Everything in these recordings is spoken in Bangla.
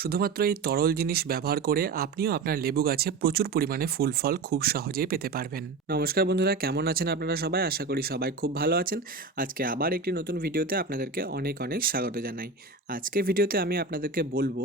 শুধুমাত্র এই তরল জিনিস ব্যবহার করে আপনিও আপনার লেবু গাছে প্রচুর পরিমাণে ফুল ফল খুব সহজেই পেতে পারবেন। নমস্কার বন্ধুরা, কেমন আছেন আপনারা সবাই? আশা করি সবাই খুব ভালো আছেন। আজকে আবার একটি নতুন ভিডিওতে আপনাদেরকে অনেক অনেক স্বাগত জানাই। আজকে ভিডিওতে আমি আপনাদেরকে বলব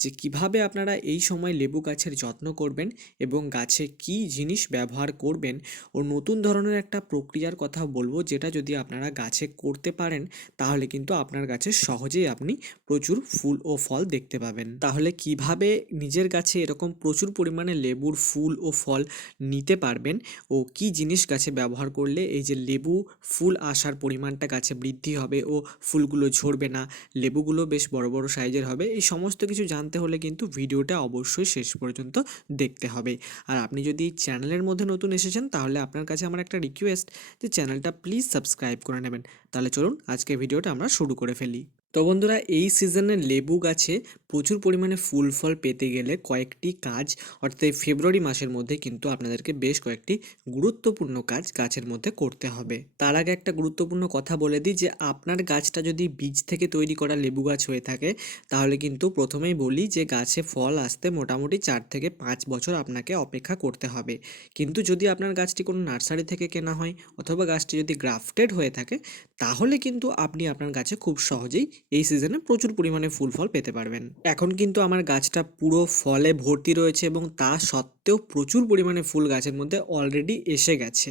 যে কীভাবে আপনারা এই সময় লেবু গাছের যত্ন করবেন এবং গাছে কি জিনিস ব্যবহার করবেন ও নতুন ধরনের একটা প্রক্রিয়ার কথা বলব যেটা যদি আপনারা গাছে করতে পারেন তাহলে কিন্তু আপনার গাছে সহজেই আপনি প্রচুর ফুল ও ফল দেখতে পাবেন। তাহলে কীভাবে নিজের গাছে এরকম প্রচুর পরিমাণে লেবুর ফুল ও ফল নিতে পারবেন? ও কি জিনিস গাছে ব্যবহার করলে এই যে লেবু ফুল আসার পরিমাণটা গাছে বৃদ্ধি হবে ও ফুলগুলো ঝরবে না, লেবুগুলো বেশ বড় বড় সাইজের হবে, এই সমস্ত কিছু জানতে হলে কিন্তু ভিডিওটা অবশ্যই শেষ পর্যন্ত দেখতে হবে। আর আপনি যদি চ্যানেলের মধ্যে নতুন এসেছেন তাহলে আপনার কাছে আমার একটা রিকোয়েস্ট যে চ্যানেলটা প্লিজ সাবস্ক্রাইব করে নেবেন। তাহলে চলুন আজকে ভিডিওটা আমরা শুরু করে ফেলি। তো বন্ধুরা, এই সিজনে লেবু গাছে প্রচুর পরিমাণে ফুল ফল পেতে গেলে কয়েকটি কাজ, অর্থাৎ এই ফেব্রুয়ারি মাসের মধ্যে কিন্তু আপনাদেরকে বেশ কয়েকটি গুরুত্বপূর্ণ কাজ গাছের মধ্যে করতে হবে। তার আগে একটা গুরুত্বপূর্ণ কথা বলে দিই যে, আপনার গাছটা যদি বীজ থেকে তৈরি করা লেবু গাছ হয়ে থাকে, তাহলে কিন্তু প্রথমেই বলি যে, গাছে ফল আসতে মোটামুটি চার থেকে পাঁচ বছর আপনাকে অপেক্ষা করতে হবে। কিন্তু যদি আপনার গাছটি কোনো নার্সারি থেকে কেনা হয়, অথবা গাছটি যদি গ্রাফটেড হয়ে থাকে তাহলে কিন্তু আপনি আপনার গাছে খুব সহজেই এই সিজনে প্রচুর পরিমাণে ফুল ফল পেতে পারবেন। এখন কিন্তু আমার গাছটা পুরো ফলে ভর্তি রয়েছে এবং তা সত্ত্বেও প্রচুর পরিমাণে ফুল গাছের মধ্যে অলরেডি এসে গেছে।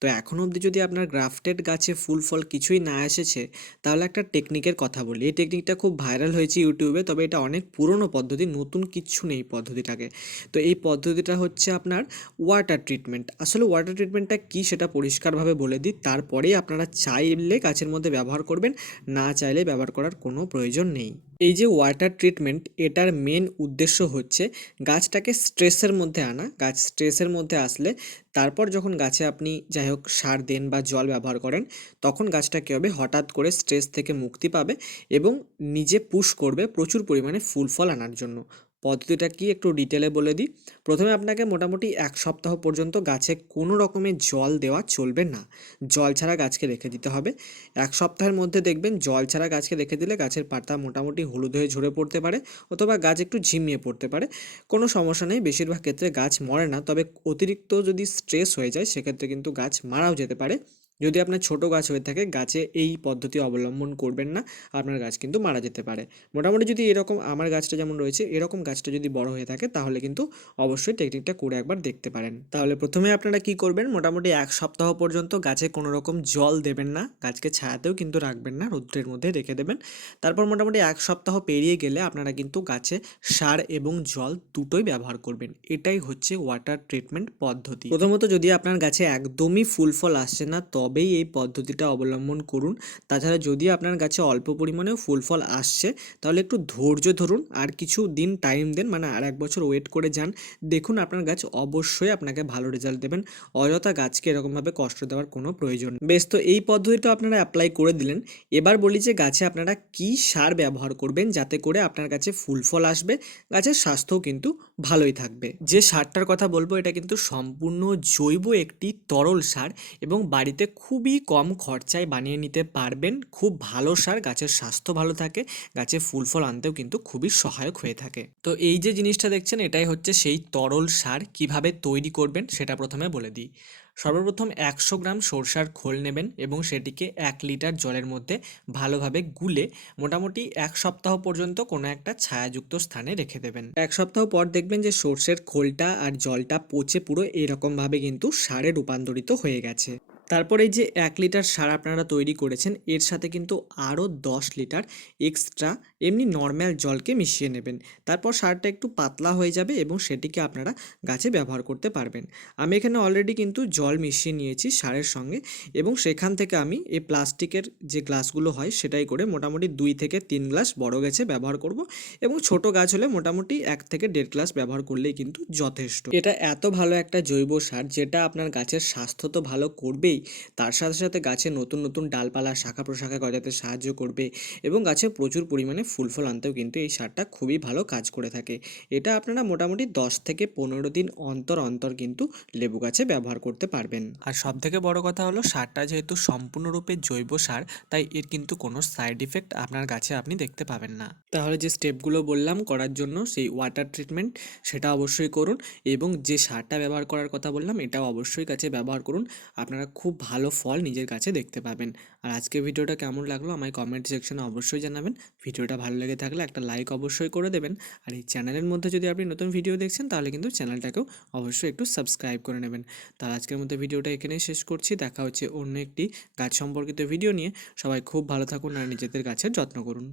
তো এখন অবধি যদি আপনার গ্রাফটেড গাছে ফুল ফল কিছুই না এসেছে, তাহলে একটা টেকনিকের কথা বলি। এই টেকনিকটা খুব ভাইরাল হয়েছে ইউটিউবে তবে এটা অনেক পুরনো পদ্ধতি, নতুন কিচ্ছু নেই পদ্ধতিটাকে। তো এই পদ্ধতিটা হচ্ছে আপনার ওয়াটার ট্রিটমেন্ট আসলে ওয়াটার ট্রিটমেন্টটা কী সেটা পরিষ্কারভাবে বলে দিই। তারপরেই আপনারা চাইলে গাছের মধ্যে ব্যবহার করবেন, না চাইলে ব্যবহার করার কোনো প্রয়োজন নেই। এই যে ওয়াটার ট্রিটমেন্ট এটার মেন উদ্দেশ্য হচ্ছে গাছটাকে স্ট্রেসের মধ্যে আনা। গাছ স্ট্রেসের মধ্যে আসলে তারপর যখন গাছে আপনি যাই হোক সার দেন বা জল ব্যবহার করেন, তখন গাছটা কী হবে? হঠাৎ করে স্ট্রেস থেকে মুক্তি পাবে এবং নিজে পুশ করবে প্রচুর পরিমাণে ফুল ফল আনার জন্য। পদ্ধতিটা কি একটু ডিটেলে বলে দিই। প্রথমে আপনাকে মোটামুটি এক সপ্তাহ পর্যন্ত গাছে কোনো রকমের জল দেওয়া চলবে না। জল ছাড়া গাছকে রেখে দিতে হবে। এক সপ্তাহের মধ্যে দেখবেন জল ছাড়া গাছকে রেখে দিলে গাছের পাতা মোটামুটি হলুদ হয়ে ঝরে পড়তে পারে অথবা গাছ একটু ঝিমিয়ে পড়তে পারে। কোনো সমস্যা নেই, বেশিরভাগ ক্ষেত্রে গাছ মরে না, তবে অতিরিক্ত যদি স্ট্রেস হয়ে যায়, সেক্ষেত্রে কিন্তু গাছ মারাও যেতে পারে। যদি আপনার ছোট গাছ হয়ে থাকে, গাছে এই পদ্ধতি অবলম্বন করবেন না, আপনার গাছ কিন্তু মারা যেতে পারে। মোটামুটি যদি এরকম আমার গাছটা যেমন রয়েছে, এরকম গাছটা যদি বড় হয়ে থাকে, তাহলে কিন্তু অবশ্যই টেকনিকটা করে একবার দেখতে পারেন। তাহলে প্রথমে আপনারা কি করবেন, মোটামুটি এক সপ্তাহ পর্যন্ত গাছে কোনো রকম জল দেবেন না, গাছকে ছায়াতেও কিন্তু রাখবেন না, রৌদ্রের মধ্যে রেখে দেবেন। তারপর মোটামুটি এক সপ্তাহ পেরিয়ে গেলে আপনারা কিন্তু গাছে সার এবং জল দুটোই ব্যবহার করবেন। এটাই হচ্ছে ওয়াটার ট্রিটমেন্ট পদ্ধতি। প্রথমত যদি আপনার গাছে একদমই ফুল ফল আসছে না তবেই এই পদ্ধতিটা অবলম্বন করুন। তাছাড়া যদি আপনার গাছে অল্প পরিমাণেও ফুল ফল আসছে, তাহলে একটু ধৈর্য ধরুন আর কিছু দিন টাইম দেন মানে আর এক বছর ওয়েট করে যান। দেখুন আপনার গাছ অবশ্যই আপনাকে ভালো রেজাল্ট দেবেন। অযথা গাছকে এরকমভাবে কষ্ট দেওয়ার কোনো প্রয়োজন। বেশ, তো এই পদ্ধতিটা আপনারা অ্যাপ্লাই করে দিলেন। এবার বলি যে গাছে আপনারা কি সার ব্যবহার করবেন যাতে করে আপনার কাছে ফুল ফল আসবে, গাছের স্বাস্থ্যও কিন্তু ভালোই থাকবে। যে সারটার কথা বলব, এটা কিন্তু সম্পূর্ণ জৈব একটি তরল সার এবং বাড়িতে খুবই কম খরচায় বানিয়ে নিতে পারবেন। খুব ভালো সার, গাছের স্বাস্থ্য ভালো থাকে, গাছে ফুল ফল আনতেও কিন্তু খুবই সহায়ক হয়ে থাকে। তো এই যে জিনিসটা দেখছেন, এটাই হচ্ছে সেই তরল সার, কীভাবে তৈরি করবেন সেটা প্রথমে বলে দিই। সর্বপ্রথম একশো গ্রাম সরষার খোল নেবেন এবং সেটিকে এক লিটার জলের মধ্যে ভালোভাবে গুলে মোটামুটি এক সপ্তাহ পর্যন্ত কোনো একটা ছায়াযুক্ত স্থানে রেখে দেবেন। এক সপ্তাহ পর দেখবেন যে সর্ষের খোলটা আর জলটা পচে পুরো এরকমভাবে কিন্তু সারে রূপান্তরিত হয়ে গেছে। তারপর এই যে এক লিটার সার আপনারা তৈরি করেছেন, এর সাথে কিন্তু আরও দশ লিটার এক্সট্রা এমনি নর্ম্যাল জলকে মিশিয়ে নেবেন। তারপর সারটা একটু পাতলা হয়ে যাবে এবং সেটিকে আপনারা গাছে ব্যবহার করতে পারবেন। আমি এখানে অলরেডি কিন্তু জল মিশিয়ে নিয়েছি সারের সঙ্গে এবং সেখান থেকে আমি এই প্লাস্টিকের যে গ্লাসগুলো হয় সেটাই করে মোটামুটি দুই থেকে তিন গ্লাস বড় গাছে ব্যবহার করব এবং ছোট গাছ হলে মোটামুটি এক থেকে দেড় গ্লাস ব্যবহার করলেই কিন্তু যথেষ্ট। এটা এত ভালো একটা জৈব সার যেটা আপনার গাছের স্বাস্থ্য তো ভালো করবেই, তার সাথে সাথে গাছে নতুন নতুন ডালপালা শাখা প্রশাখা গজাতে সাহায্য করবে এবং গাছে প্রচুর পরিমাণে ফুল ফল আনতেও কিন্তু এই সারটা খুবই ভালো কাজ করে থাকে। এটা আপনারা মোটামুটি দশ থেকে পনেরো দিন অন্তর অন্তর কিন্তু লেবু গাছে ব্যবহার করতে পারবেন। আর সব থেকে বড় কথা হলো সারটা যেহেতু সম্পূর্ণরূপে জৈব সার তাই এর কিন্তু কোনো সাইড ইফেক্ট আপনার গাছে আপনি দেখতে পাবেন না। তাহলে যে স্টেপগুলো বললাম করার জন্য সেই ওয়াটার ট্রিটমেন্ট সেটা অবশ্যই করুন এবং যে সারটা ব্যবহার করার কথা বললাম এটাও অবশ্যই গাছে ব্যবহার করুন। আপনারা খুব ভালো ফল নিজের কাছে দেখতে পাবেন। আর আজকে ভিডিওটা কেমন লাগল আমায় কমেন্ট সেকশনে অবশ্যই জানাবেন। ভিডিওটা ভালো লেগে থাকলে একটা লাইক অবশ্যই করে দেবেন। আর এই চ্যানেলের মধ্যে যদি আপনি নতুন ভিডিও দেখছেন, তাহলে কিন্তু চ্যানেলটাকেও অবশ্যই একটু সাবস্ক্রাইব করে নেবেন। তাহলে আজকের মধ্যে ভিডিওটা এখানেই শেষ করছি। দেখা হচ্ছে অন্য একটি গাছ সম্পর্কিত ভিডিও নিয়ে। সবাই খুব ভালো থাকুন আর নিজেদের গাছের যত্ন করুন।